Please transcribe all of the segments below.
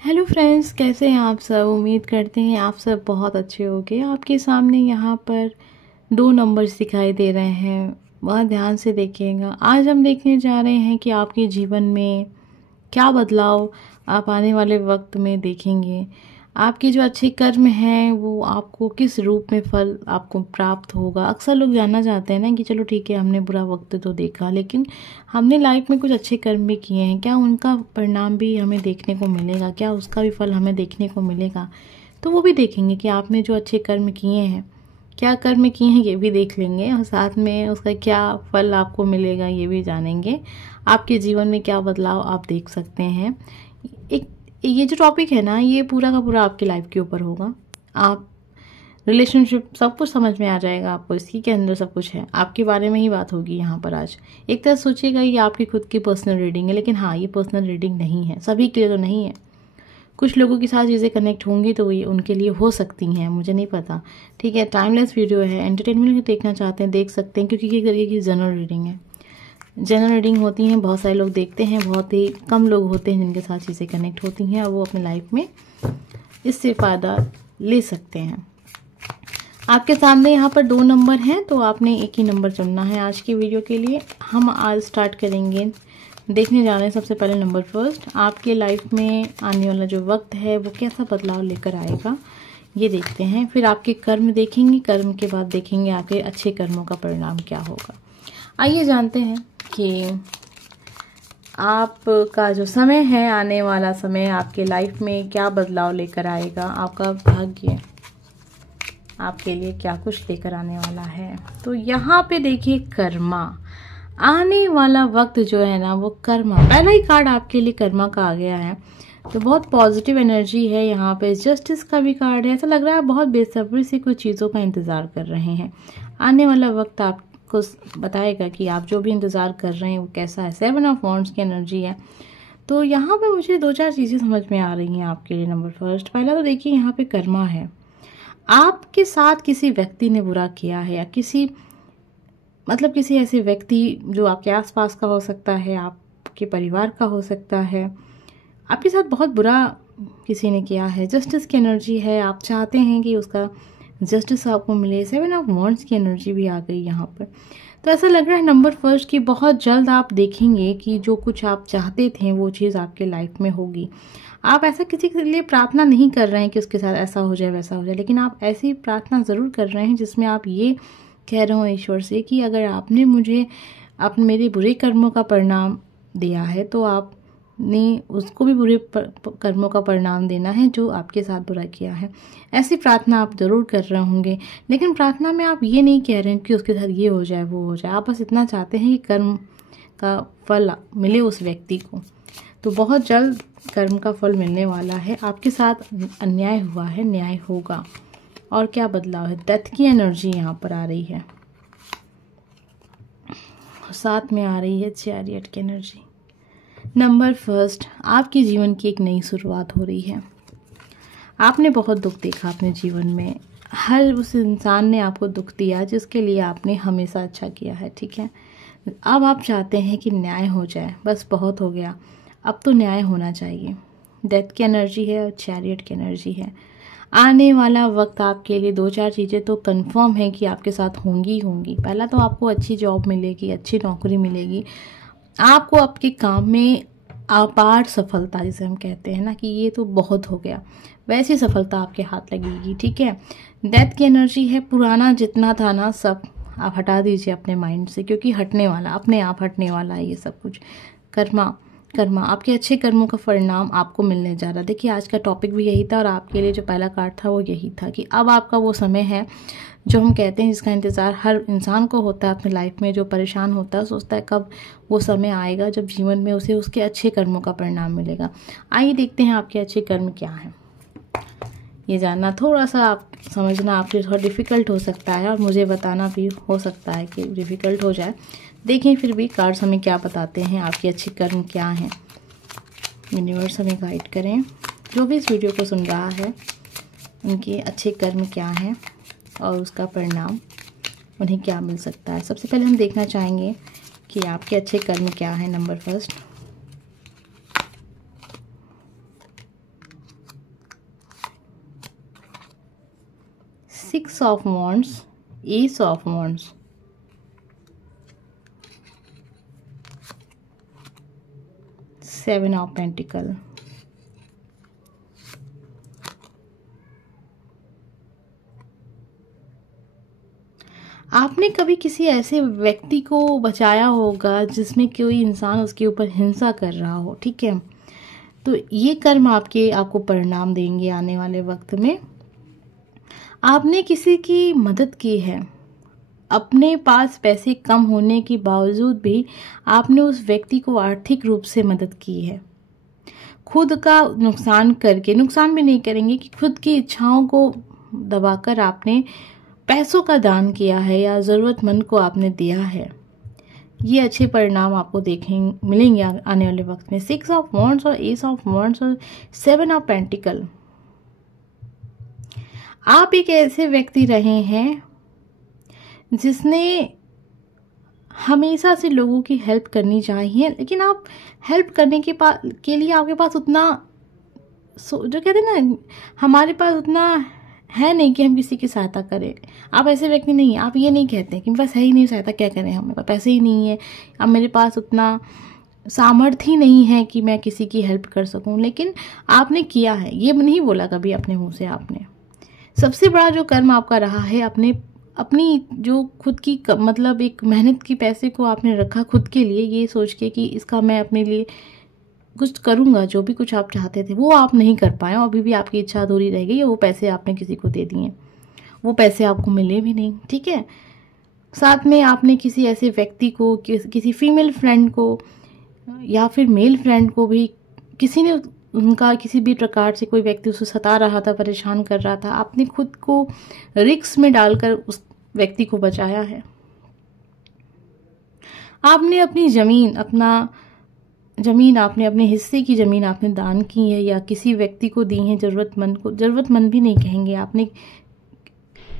Hello friends, कैसे हैं आप सब। उम्मीद करते हैं आप सब बहुत अच्छे होंगे। आपके सामने यहाँ पर दो नंबर्स दिखाई दे रहे हैं, बहुत ध्यान से देखिएगा। आज हम देखने जा रहे हैं कि आपके जीवन में क्या बदलाव आप आने वाले वक्त में देखेंगे। आपके जो अच्छे कर्म हैं वो आपको किस रूप में फल आपको प्राप्त होगा। अक्सर लोग जानना चाहते हैं ना कि चलो ठीक है, हमने बुरा वक्त तो देखा, लेकिन हमने लाइफ में कुछ अच्छे कर्म भी किए हैं, क्या उनका परिणाम भी हमें देखने को मिलेगा, क्या उसका भी फल हमें देखने को मिलेगा। तो वो भी देखेंगे कि आपने जो अच्छे कर्म किए हैं, क्या कर्म किए हैं, ये भी देख लेंगे और साथ में उसका क्या फल आपको मिलेगा ये भी जानेंगे। आपके जीवन में क्या बदलाव आप देख सकते हैं। एक ये जो टॉपिक है ना, ये पूरा का पूरा आपकी लाइफ के ऊपर होगा। आप रिलेशनशिप सब कुछ समझ में आ जाएगा आपको, इसी के अंदर सब कुछ है, आपके बारे में ही बात होगी यहाँ पर आज। एक तरह सोचिएगा ये आपकी खुद की पर्सनल रीडिंग है, लेकिन हाँ, ये पर्सनल रीडिंग नहीं है, सभी के लिए तो नहीं है। कुछ लोगों के साथ चीज़ें कनेक्ट होंगी तो ये उनके लिए हो सकती हैं, मुझे नहीं पता। ठीक है, टाइमलेस वीडियो है, एंटरटेनमेंट देखना चाहते हैं देख सकते हैं, क्योंकि ये तरीके की जनरल रीडिंग है। जनरल रीडिंग होती हैं, बहुत सारे लोग देखते हैं, बहुत ही कम लोग होते हैं जिनके साथ चीज़ें कनेक्ट होती हैं और वो अपने लाइफ में इससे फ़ायदा ले सकते हैं। आपके सामने यहाँ पर दो नंबर हैं, तो आपने एक ही नंबर चुनना है आज की वीडियो के लिए। हम आज स्टार्ट करेंगे, देखने जा रहे हैं सबसे पहले नंबर फर्स्ट। आपके लाइफ में आने वाला जो वक्त है वो कैसा बदलाव लेकर आएगा, ये देखते हैं। फिर आपके कर्म देखेंगे, कर्म के बाद देखेंगे आपके अच्छे कर्मों का परिणाम क्या होगा। आइए जानते हैं कि आपका जो समय है, आने वाला समय आपके लाइफ में क्या बदलाव लेकर आएगा। आपका भाग्य आपके लिए क्या कुछ लेकर आने वाला है। तो यहाँ पे देखिए, कर्मा, आने वाला वक्त जो है ना वो कर्मा, पहला ही कार्ड आपके लिए कर्मा का आ गया है। तो बहुत पॉजिटिव एनर्जी है यहाँ पे। जस्टिस का भी कार्ड है, ऐसा लग रहा है बहुत बेसब्री से कुछ चीज़ों का इंतज़ार कर रहे हैं। आने वाला वक्त आपको बताएगा कि आप जो भी इंतज़ार कर रहे हैं वो कैसा है। 7 ऑफ वॉन्ड्स की एनर्जी है। तो यहाँ पे मुझे दो चार चीज़ें समझ में आ रही हैं आपके लिए। नंबर फर्स्ट, पहला तो देखिए यहाँ पे कर्मा है। आपके साथ किसी व्यक्ति ने बुरा किया है, या किसी ऐसे व्यक्ति जो आपके आसपास का हो सकता है, आपके परिवार का हो सकता है, आपके साथ बहुत बुरा किसी ने किया है। जस्टिस की एनर्जी है, आप चाहते हैं कि उसका जस्टिस आपको मिले। 7 ऑफ वॉन्ड्स की एनर्जी भी आ गई यहाँ पर। तो ऐसा लग रहा है नंबर फर्स्ट की बहुत जल्द आप देखेंगे कि जो कुछ आप चाहते थे वो चीज़ आपके लाइफ में होगी। आप ऐसा किसी के लिए प्रार्थना नहीं कर रहे हैं कि उसके साथ ऐसा हो जाए वैसा हो जाए, लेकिन आप ऐसी प्रार्थना ज़रूर कर रहे हैं जिसमें आप ये कह रहे हो ईश्वर से कि अगर आपने मुझे मेरे बुरे कर्मों का परिणाम दिया है तो आपने उसको भी बुरे कर्मों का परिणाम देना है जो आपके साथ बुरा किया है। ऐसी प्रार्थना आप ज़रूर कर रहे होंगे, लेकिन प्रार्थना में आप ये नहीं कह रहे हैं कि उसके साथ ये हो जाए वो हो जाए। आप बस इतना चाहते हैं कि कर्म का फल मिले उस व्यक्ति को। तो बहुत जल्द कर्म का फल मिलने वाला है। आपके साथ अन्याय हुआ है, न्याय होगा। और क्या बदलाव है, डेथ की एनर्जी यहाँ पर आ रही है, साथ में आ रही है चैरियट की एनर्जी। नंबर फर्स्ट, आपके जीवन की एक नई शुरुआत हो रही है। आपने बहुत दुख देखा अपने जीवन में, हर उस इंसान ने आपको दुख दिया जिसके लिए आपने हमेशा अच्छा किया है। ठीक है, अब आप चाहते हैं कि न्याय हो जाए, बस बहुत हो गया, अब तो न्याय होना चाहिए। डेथ की एनर्जी है और चैरियट की एनर्जी है। आने वाला वक्त आपके लिए दो चार चीज़ें तो कंफर्म है कि आपके साथ होंगी ही होंगी। पहला तो आपको अच्छी जॉब मिलेगी, अच्छी नौकरी मिलेगी, आपको आपके काम में अपार सफलता, जिसे हम कहते हैं ना कि ये तो बहुत हो गया, वैसी सफलता आपके हाथ लगेगी। ठीक है, डेथ की एनर्जी है। पुराना जितना था ना सब आप हटा दीजिए अपने माइंड से, क्योंकि हटने वाला, अपने आप हटने वाला है ये सब कुछ। कर्मा आपके अच्छे कर्मों का परिणाम आपको मिलने जा रहा है। देखिए, आज का टॉपिक भी यही था और आपके लिए जो पहला कार्ड था वो यही था कि अब आपका वो समय है जो हम कहते हैं, जिसका इंतज़ार हर इंसान को होता है अपनी लाइफ में। जो परेशान होता है सोचता है कब वो समय आएगा जब जीवन में उसे उसके अच्छे कर्मों का परिणाम मिलेगा। आइए देखते हैं आपके अच्छे कर्म क्या हैं। ये जानना थोड़ा सा, आप समझना आपके लिए थोड़ा डिफ़िकल्ट हो सकता है और मुझे बताना भी हो सकता है कि डिफ़िकल्ट हो जाए। देखें फिर भी कार्ड्स हमें क्या बताते हैं, आपके अच्छे कर्म क्या हैं। यूनिवर्स हमें गाइड करें, जो भी इस वीडियो को सुन रहा है उनके अच्छे कर्म क्या हैं और उसका परिणाम उन्हें क्या मिल सकता है। सबसे पहले हम देखना चाहेंगे कि आपके अच्छे कर्म क्या हैं। Number first, 6 of wands, S of wands, seven of pentacle, आपने कभी किसी ऐसे व्यक्ति को बचाया होगा जिसमें कोई इंसान उसके ऊपर हिंसा कर रहा हो, ठीक है। तो ये कर्म आपको परिणाम देंगे आने वाले वक्त में। आपने किसी की मदद की है, अपने पास पैसे कम होने के बावजूद भी आपने उस व्यक्ति को आर्थिक रूप से मदद की है। खुद का नुकसान करके, नुकसान भी नहीं करेंगे कि खुद की इच्छाओं को दबाकर आपने पैसों का दान किया है या ज़रूरतमंद को आपने दिया है। ये अच्छे परिणाम आपको मिलेंगे आने वाले वक्त में। 6 ऑफ वॉन्ड्स और एस ऑफ वॉन्ड्स और 7 ऑफ पेंटिकल। आप एक ऐसे व्यक्ति रहे हैं जिसने हमेशा से लोगों की हेल्प करनी चाहिए, लेकिन आप हेल्प करने के लिए आपके पास उतना जो कहते हैं ना, हमारे पास उतना है नहीं कि हम किसी की सहायता करें। आप ऐसे व्यक्ति नहीं हैं। आप ये नहीं कहते कि मेरे पास है ही नहीं सहायता, क्या करें, हमें पास पैसे ही नहीं है, अब मेरे पास उतना सामर्थ्य ही नहीं है कि मैं किसी की हेल्प कर सकूं। लेकिन आपने किया है, ये नहीं बोला कभी अपने मुंह से। आपने सबसे बड़ा जो कर्म आपका रहा है, अपनी जो खुद की मतलब एक मेहनत की पैसे को आपने रखा खुद के लिए, ये सोच के कि इसका मैं अपने लिए कुछ करूंगा। जो भी कुछ आप चाहते थे वो आप नहीं कर पाए, अभी भी आपकी इच्छा अधूरी रह गई, वो पैसे आपने किसी को दे दिए, वो पैसे आपको मिले भी नहीं, ठीक है। साथ में आपने किसी ऐसे व्यक्ति को, किसी फीमेल फ्रेंड को या फिर मेल फ्रेंड को भी, किसी ने उनका किसी भी प्रकार से कोई व्यक्ति उसे सता रहा था, परेशान कर रहा था, आपने खुद को रिस्क में डालकर उस व्यक्ति को बचाया है। आपने अपनी जमीन, आपने अपने हिस्से की जमीन आपने दान की है या किसी व्यक्ति को दी है, जरूरतमंद को। जरूरतमंद भी नहीं कहेंगे, आपने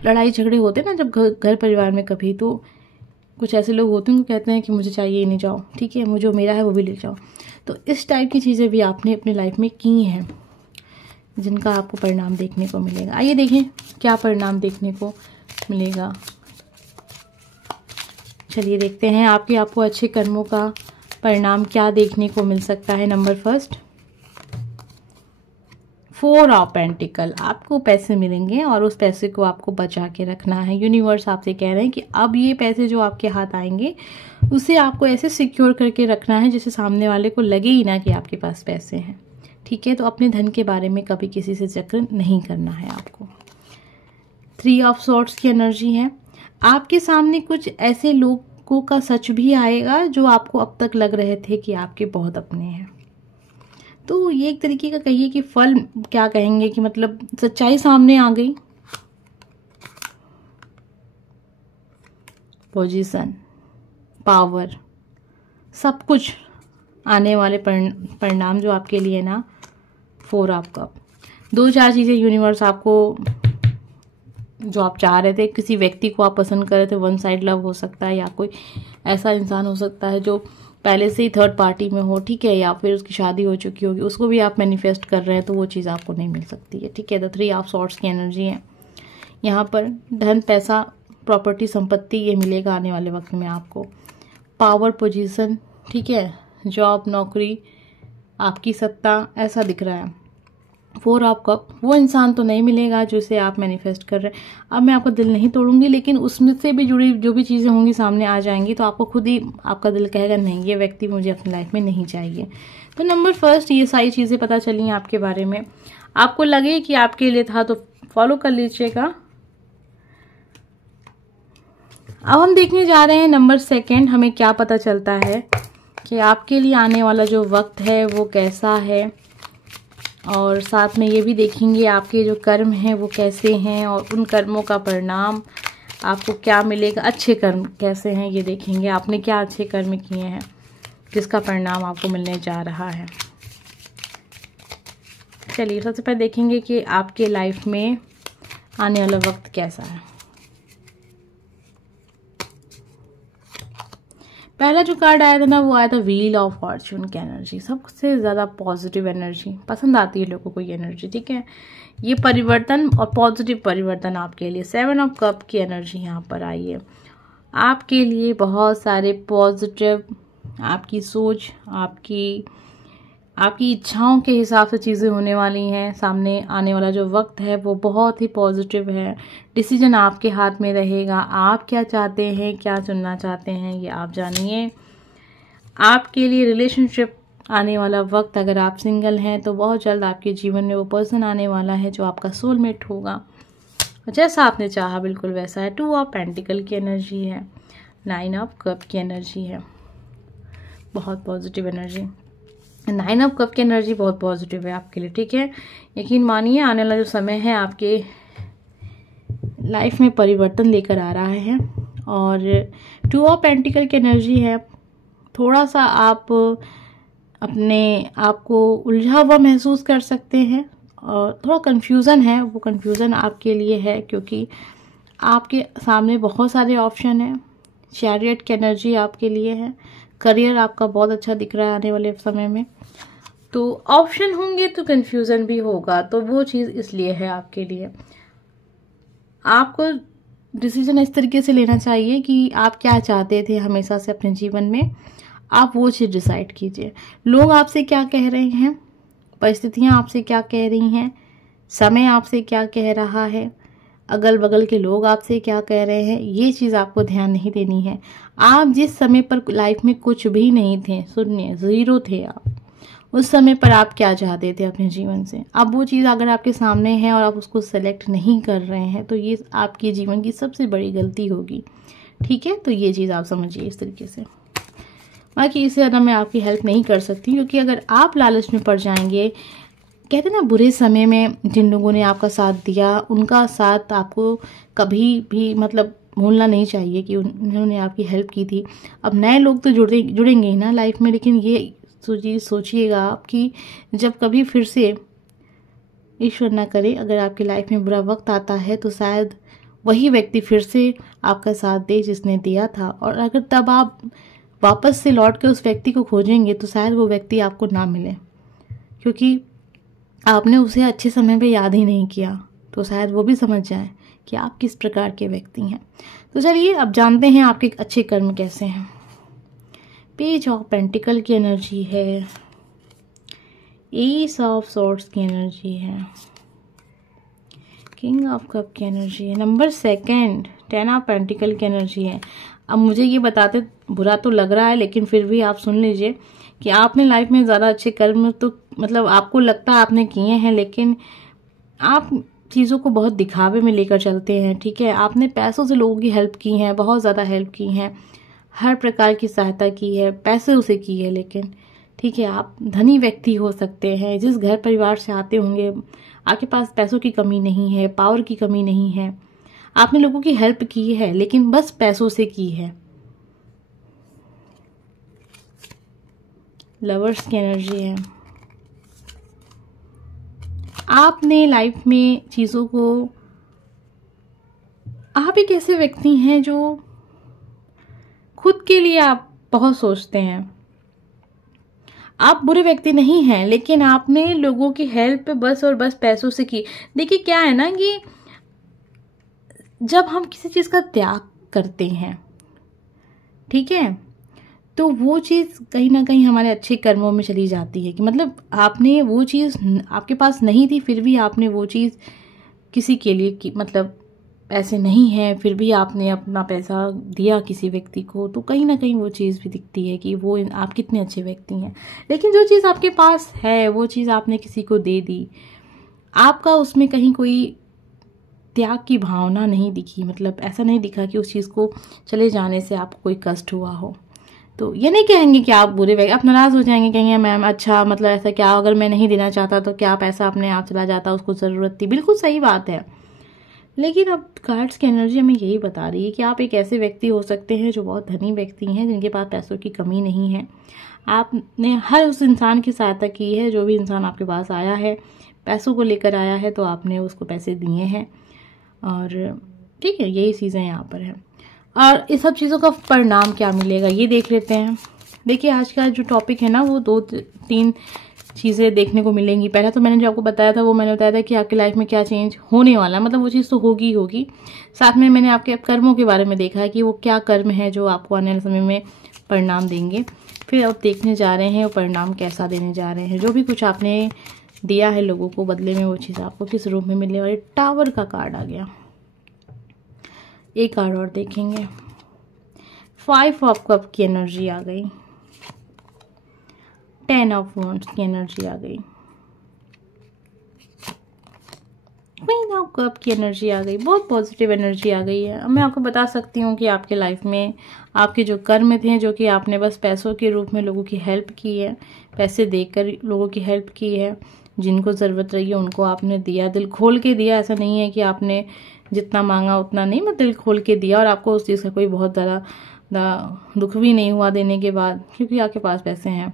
लड़ाई झगड़े होते ना जब घर परिवार में कभी, तो कुछ ऐसे लोग होते हैं जो कहते हैं कि मुझे चाहिए ही नहीं, जाओ, ठीक है, मुझे मेरा है वो भी ले जाओ। तो इस टाइप की चीज़ें भी आपने अपनी लाइफ में की हैं, जिनका आपको परिणाम देखने को मिलेगा। आइए देखें क्या परिणाम देखने को मिलेगा। चलिए देखते हैं आपको अच्छे कर्मों का परिणाम क्या देखने को मिल सकता है। Number first, 4 of pentacle. आपको पैसे मिलेंगे और उस पैसे को आपको बचा के रखना है। यूनिवर्स आपसे कह रहे हैं कि अब ये पैसे जो आपके हाथ आएंगे उसे आपको ऐसे सिक्योर करके रखना है जिससे सामने वाले को लगे ही ना कि आपके पास पैसे हैं, ठीक है। तो अपने धन के बारे में कभी किसी से जिक्र नहीं करना है आपको। 3 ऑफ सॉर्ड्स की एनर्जी है। आपके सामने कुछ ऐसे लोगों का सच भी आएगा जो आपको अब तक लग रहे थे कि आपके बहुत अपने हैं। तो ये एक तरीके का कहिए कि फल, क्या कहेंगे कि मतलब सच्चाई सामने आ गई। पोजीशन, पावर, सब कुछ आने वाले परिणाम जो आपके लिए ना। 4 ऑफ कप। 2-4 चीजें यूनिवर्स आपको, जो आप चाह रहे थे, किसी व्यक्ति को आप पसंद कर रहे थे, 1 साइड लव हो सकता है, या कोई ऐसा इंसान हो सकता है जो पहले से ही थर्ड पार्टी में हो, ठीक है, या फिर उसकी शादी हो चुकी होगी, उसको भी आप मैनिफेस्ट कर रहे हैं, तो वो चीज़ आपको नहीं मिल सकती है, ठीक है। द 3 ऑफ सॉर्ड्स की एनर्जी है यहाँ पर। धन, पैसा, प्रॉपर्टी, संपत्ति, ये मिलेगा आने वाले वक्त में आपको। पावर, पोजीशन, ठीक है, जॉब, नौकरी, आपकी सत्ता, ऐसा दिख रहा है। 4 ऑफ कप, वो इंसान तो नहीं मिलेगा जिसे आप मैनिफेस्ट कर रहे हैं। अब मैं आपका दिल नहीं तोड़ूंगी, लेकिन उसमें से भी जुड़ी जो भी चीज़ें होंगी सामने आ जाएंगी, तो आपको खुद ही आपका दिल कहेगा नहीं, ये व्यक्ति मुझे अपनी लाइफ में नहीं चाहिए। तो नंबर फर्स्ट, ये सारी चीज़ें पता चली आपके बारे में। आपको लगे कि आपके लिए था तो फॉलो कर लीजिएगा। अब हम देखने जा रहे हैं नंबर सेकेंड, हमें क्या पता चलता है कि आपके लिए आने वाला जो वक्त है वो कैसा है, और साथ में ये भी देखेंगे आपके जो कर्म हैं वो कैसे हैं और उन कर्मों का परिणाम आपको क्या मिलेगा। अच्छे कर्म कैसे हैं ये देखेंगे, आपने क्या अच्छे कर्म किए हैं जिसका परिणाम आपको मिलने जा रहा है। चलिए सबसे पहले देखेंगे कि आपके लाइफ में आने वाला वक्त कैसा है। पहला जो कार्ड आया था ना, वो आया था व्हील ऑफ फॉर्चून की एनर्जी। सबसे ज़्यादा पॉजिटिव एनर्जी पसंद आती है लोगों को, ये एनर्जी, ठीक है। ये परिवर्तन और पॉजिटिव परिवर्तन आपके लिए। 7 ऑफ कप की एनर्जी यहाँ पर आई है आपके लिए। बहुत सारे पॉजिटिव, आपकी सोच, आपकी इच्छाओं के हिसाब से चीज़ें होने वाली हैं। सामने आने वाला जो वक्त है वो बहुत ही पॉजिटिव है। डिसीजन आपके हाथ में रहेगा। आप क्या चाहते हैं, क्या चुनना चाहते हैं, ये आप जानिए। आपके लिए रिलेशनशिप आने वाला वक्त, अगर आप सिंगल हैं तो बहुत जल्द आपके जीवन में वो पर्सन आने वाला है जो आपका सोलमेट होगा। जैसा आपने चाहा बिल्कुल वैसा है। 2 ऑफ पेंटिकल की एनर्जी है। 9 ऑफ कप की एनर्जी है। बहुत पॉजिटिव एनर्जी। 9 ऑफ कप की एनर्जी बहुत पॉजिटिव है आपके लिए, ठीक है। यकीन मानिए आने वाला जो समय है आपके लाइफ में परिवर्तन लेकर आ रहा है। और 2 ऑफ पेंटिकल की एनर्जी है। थोड़ा सा आप अपने आप को उलझा हुआ महसूस कर सकते हैं और थोड़ा कन्फ्यूज़न है। वो कन्फ्यूज़न आपके लिए है क्योंकि आपके सामने बहुत सारे ऑप्शन हैं। चैरियट की एनर्जी आपके लिए है। करियर आपका बहुत अच्छा दिख रहा है आने वाले समय में। तो ऑप्शन होंगे तो कन्फ्यूज़न भी होगा, तो वो चीज़ इसलिए है आपके लिए। आपको डिसीजन इस तरीके से लेना चाहिए कि आप क्या चाहते थे हमेशा से अपने जीवन में, आप वो चीज़ डिसाइड कीजिए। लोग आपसे क्या कह रहे हैं, परिस्थितियाँ आपसे क्या कह रही हैं, समय आपसे क्या कह रहा है, अगल बगल के लोग आपसे क्या कह रहे हैं, ये चीज़ आपको ध्यान नहीं देनी है। आप जिस समय पर लाइफ में कुछ भी नहीं थे, सुनिए, ज़ीरो थे आप, उस समय पर आप क्या चाहते थे अपने जीवन से, अब वो चीज़ अगर आपके सामने है और आप उसको सेलेक्ट नहीं कर रहे हैं तो ये आपके जीवन की सबसे बड़ी गलती होगी, ठीक है। तो ये चीज़ आप समझिए इस तरीके से। बाकी इससे ज़्यादा मैं आपकी हेल्प नहीं कर सकती, क्योंकि अगर आप लालच में पड़ जाएंगे, कहते हैं ना, बुरे समय में जिन लोगों ने आपका साथ दिया उनका साथ आपको कभी भी मतलब भूलना नहीं चाहिए कि उन्होंने आपकी हेल्प की थी। अब नए लोग तो जुड़ेंगे ही ना लाइफ में, लेकिन ये सोचिएगा आप कि जब कभी फिर से, ईश्वर ना करे, अगर आपकी लाइफ में बुरा वक्त आता है तो शायद वही व्यक्ति फिर से आपका साथ दे जिसने दिया था। और अगर तब आप वापस से लौट के उस व्यक्ति को खोजेंगे तो शायद वो व्यक्ति आपको ना मिले, क्योंकि आपने उसे अच्छे समय पे याद ही नहीं किया। तो शायद वो भी समझ जाए कि आप किस प्रकार के व्यक्ति हैं। तो चलिए अब जानते हैं आपके अच्छे कर्म कैसे हैं। पेज ऑफ पेंटिकल की एनर्जी है। एस ऑफ सॉर्ड्स की एनर्जी है। किंग ऑफ कप की एनर्जी है। नंबर 2, 10 ऑफ पेंटिकल की एनर्जी है। अब मुझे ये बताते बुरा तो लग रहा है, लेकिन फिर भी आप सुन लीजिए कि आपने लाइफ में ज़्यादा अच्छे कर्म तो मतलब आपको लगता है आपने किए हैं, लेकिन आप चीज़ों को बहुत दिखावे में लेकर चलते हैं, ठीक है। आपने पैसों से लोगों की हेल्प की है, बहुत ज़्यादा हेल्प की है, हर प्रकार की सहायता की है, पैसे उसे की है, लेकिन ठीक है, आप धनी व्यक्ति हो सकते हैं, जिस घर परिवार से आते होंगे आपके पास पैसों की कमी नहीं है, पावर की कमी नहीं है, आपने लोगों की हेल्प की है, लेकिन बस पैसों से की है। लवर्स की एनर्जी है। आपने लाइफ में चीज़ों को, आप एक ऐसे व्यक्ति हैं जो खुद के लिए आप बहुत सोचते हैं। आप बुरे व्यक्ति नहीं हैं, लेकिन आपने लोगों की हेल्प बस और बस पैसों से की। देखिए क्या है ना कि जब हम किसी चीज़ का त्याग करते हैं, ठीक है, तो वो चीज़ कहीं ना कहीं हमारे अच्छे कर्मों में चली जाती है। कि मतलब आपने वो चीज़ आपके पास नहीं थी, फिर भी आपने वो चीज़ किसी के लिए की, मतलब पैसे नहीं हैं फिर भी आपने अपना पैसा दिया किसी व्यक्ति को, तो कहीं ना कहीं वो चीज़ भी दिखती है कि वो आप कितने अच्छे व्यक्ति हैं। लेकिन जो चीज़ आपके पास है वो चीज़ आपने किसी को दे दी, आपका उसमें कहीं कोई त्याग की भावना नहीं दिखी, मतलब ऐसा नहीं दिखा कि उस चीज़ को चले जाने से आपको कोई कष्ट हुआ हो। तो ये नहीं कहेंगे कि आप बुरे व्यक्ति, आप नाराज़ हो जाएंगे, कहेंगे मैम अच्छा मतलब ऐसा क्या, अगर मैं नहीं देना चाहता तो क्या पैसा अपने आप चला जाता, उसको ज़रूरत थी, बिल्कुल सही बात है। लेकिन अब कार्ड्स की एनर्जी हमें यही बता रही है कि आप एक ऐसे व्यक्ति हो सकते हैं जो बहुत धनी व्यक्ति हैं, जिनके पास पैसों की कमी नहीं है। आपने हर उस इंसान की सहायता की है, जो भी इंसान आपके पास आया है पैसों को लेकर आया है, तो आपने उसको पैसे दिए हैं। और ठीक है, यही चीज़ें यहाँ पर है। और इस सब चीज़ों का परिणाम क्या मिलेगा ये देख लेते हैं। देखिए आज का जो टॉपिक है ना वो 2-3 चीज़ें देखने को मिलेंगी। पहला तो मैंने जो आपको बताया था वो मैंने बताया था कि आपकी लाइफ में क्या चेंज होने वाला है, मतलब वो चीज़ तो होगी ही होगी। साथ में मैंने आपके कर्मों के बारे में देखा है कि वो क्या कर्म है जो आपको आने वाले समय में परिणाम देंगे। फिर अब देखने जा रहे हैं वो परिणाम कैसा देने जा रहे हैं। जो भी कुछ आपने दिया है लोगों को बदले में वो चीज़ आपको किस रूप में मिलने वाली। टावर का कार्ड आ गया। एक कार्ड और देखेंगे। 5 ऑफ कप की एनर्जी आ गई। 10 ऑफ वॉन्ड्स की एनर्जी आ गई। क्वीन ऑफ कप की एनर्जी आ गई। बहुत पॉजिटिव एनर्जी आ गई है। मैं आपको बता सकती हूँ कि आपके लाइफ में आपके जो कर्म थे, जो कि आपने बस पैसों के रूप में लोगों की हेल्प की है, पैसे देकर लोगों की हेल्प की है, जिनको ज़रूरत रही है उनको आपने दिया, दिल खोल के दिया। ऐसा नहीं है कि आपने जितना मांगा उतना नहीं, मैं दिल खोल के दिया और आपको उस चीज़ का कोई बहुत ज़्यादा दुख भी नहीं हुआ देने के बाद, क्योंकि आपके पास पैसे हैं।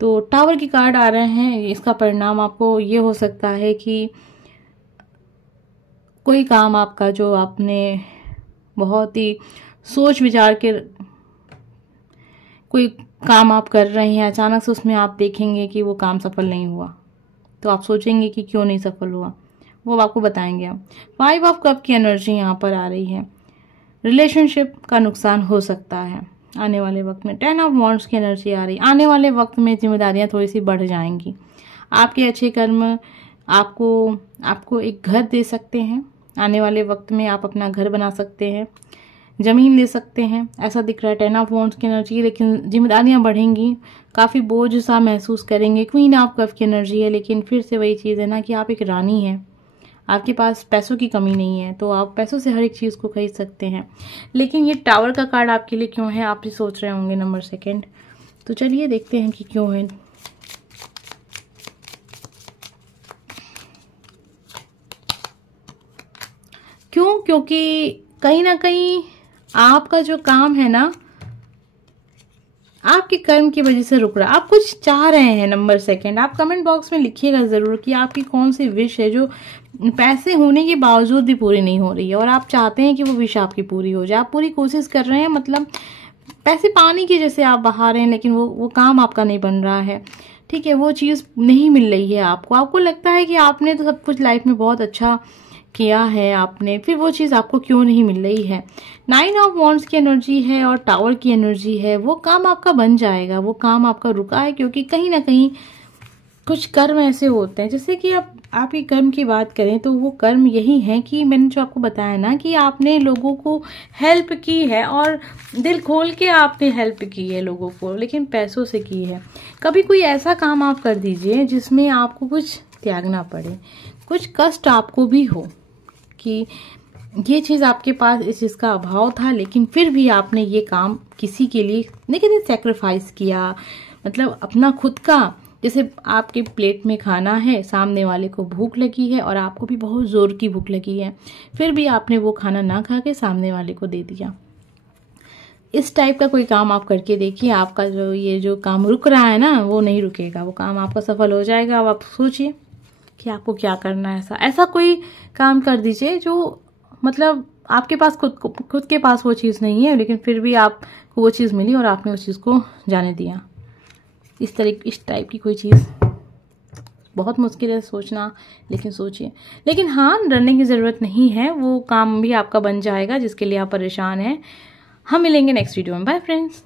तो टावर की कार्ड आ रहे हैं। इसका परिणाम आपको ये हो सकता है कि कोई काम आपका जो आपने बहुत ही सोच विचार के कोई काम आप कर रहे हैं, अचानक से उसमें आप देखेंगे कि वो काम सफल नहीं हुआ, तो आप सोचेंगे कि क्यों नहीं सफल हुआ, वो आपको बताएंगे हम। 5 ऑफ कप की एनर्जी यहाँ पर आ रही है। रिलेशनशिप का नुकसान हो सकता है आने वाले वक्त में। 10 ऑफ वॉन्ड्स की एनर्जी आ रही है। आने वाले वक्त में जिम्मेदारियां थोड़ी सी बढ़ जाएंगी। आपके अच्छे कर्म आपको एक घर दे सकते हैं। आने वाले वक्त में आप अपना घर बना सकते हैं, ज़मीन ले सकते हैं, ऐसा दिख रहा है 10 ऑफ वॉन्ड्स की एनर्जी। लेकिन जिम्मेदारियां बढ़ेंगी, काफ़ी बोझ सा महसूस करेंगे। क्वीन ऑफ कप की एनर्जी है। लेकिन फिर से वही चीज़ है ना कि आप एक रानी हैं, आपके पास पैसों की कमी नहीं है, तो आप पैसों से हर एक चीज़ को खरीद सकते हैं। लेकिन ये टावर का कार्ड आपके लिए क्यों है, आप भी सोच रहे होंगे नंबर सेकंड। तो चलिए देखते हैं कि क्यों है। क्यों? क्योंकि कहीं ना कहीं आपका जो काम है ना, आपके कर्म की वजह से रुक रहा है। आप कुछ चाह रहे हैं नंबर सेकंड। आप कमेंट बॉक्स में लिखिएगा ज़रूर कि आपकी कौन सी विश है जो पैसे होने के बावजूद भी पूरी नहीं हो रही है, और आप चाहते हैं कि वो विश आपकी पूरी हो जाए। आप पूरी कोशिश कर रहे हैं, मतलब पैसे पानी की जैसे आप बहा रहे हैं, लेकिन वो काम आपका नहीं बन रहा है। ठीक है, वो चीज़ नहीं मिल रही है आपको लगता है कि आपने तो सब कुछ लाइफ में बहुत अच्छा किया है आपने, फिर वो चीज़ आपको क्यों नहीं मिल रही है। 9 ऑफ वॉन्ड्स की एनर्जी है और टावर की एनर्जी है। वो काम आपका बन जाएगा। वो काम आपका रुका है क्योंकि कहीं ना कहीं कुछ कर्म ऐसे होते हैं, जैसे कि आप आपके कर्म की बात करें तो वो कर्म यही है कि मैंने जो आपको बताया ना कि आपने लोगों को हेल्प की है, और दिल खोल के आपने हेल्प की है लोगों को, लेकिन पैसों से की है। कभी कोई ऐसा काम आप कर दीजिए जिसमें आपको कुछ त्यागना पड़े, कुछ कष्ट आपको भी हो कि ये चीज़ आपके पास इस चीज़ का अभाव था, लेकिन फिर भी आपने ये काम किसी के लिए नहीं सेक्रीफाइस किया, मतलब अपना खुद का। जैसे आपके प्लेट में खाना है, सामने वाले को भूख लगी है और आपको भी बहुत ज़ोर की भूख लगी है, फिर भी आपने वो खाना ना खा के सामने वाले को दे दिया। इस टाइप का कोई काम आप करके देखिए। आपका जो काम रुक रहा है ना वो नहीं रुकेगा, वो काम आपका सफल हो जाएगा। अब आप सोचिए कि आपको क्या करना है। ऐसा कोई काम कर दीजिए जो मतलब आपके पास खुद के पास वो चीज़ नहीं है, लेकिन फिर भी आपको वो चीज़ मिली और आपने उस चीज़ को जाने दिया। इस टाइप की कोई चीज़ बहुत मुश्किल है सोचना, लेकिन सोचिए। लेकिन हाँ, डरने की ज़रूरत नहीं है, वो काम भी आपका बन जाएगा जिसके लिए आप परेशान हैं। हम मिलेंगे नेक्स्ट वीडियो में। Bye friends.